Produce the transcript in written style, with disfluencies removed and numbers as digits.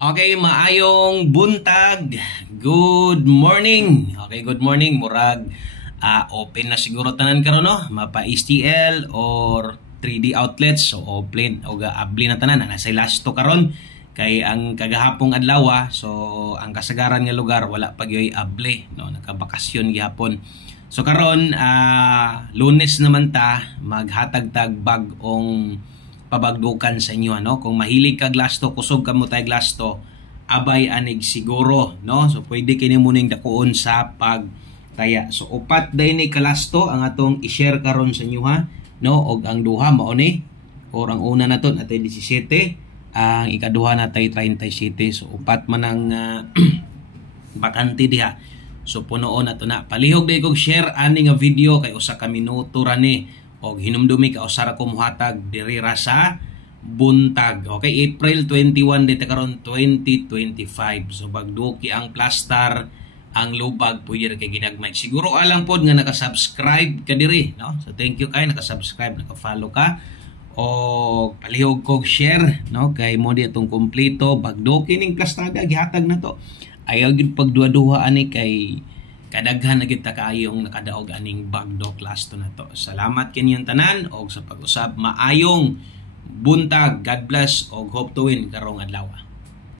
Okay, maayong buntag. Good morning. Okay, good morning. Murag open na siguro tanan karon no, mapa STL or 3D outlets. So open o abli na tanan nasa lasto karon kay ang kagahapong adlaw. So ang kasagaran nga lugar wala pa gyoy abli no, nakabakasyon gihapon. So karon Lunes naman ta maghatag tag bag-ong pabagdukan sa inyo ano. Kung mahilig ka glasto, kusog ka mo tay glasto, abay anig siguro no. So pwede kini mo ning dakuon sa pagtaya. So upat day ni kalasto ang atong i-share karon sa inyo ha no, og ang duha mao ni or ang una naton atay 17, ang ikaduha natay 37. So upat man ang bakante diha. So punoon nato na palihog day kog share ani nga video kay usa ka minuto ra ni og hinumdumi ka usara ko muhatag diri ra sa buntag. Okay, April 21 dito karon 2025. So bagduki ang plaster, ang lubag pwede ra kay ginagmay. Siguro alam pod nga naka-subscribe ka diri, no? So thank you kay naka-subscribe, naka-follow ka. O palihog kog share, no? Kay mo di atong kompleto bagduki ning kastada gihatag na to. Ayaw gid pagduha-duha ani kay kadaghan na kita kaayong nakadaog aning bagdok lasto na to. Salamat kinyong tanan og sa pag-usab maayong buntag. God bless og hope to win karong adlaw.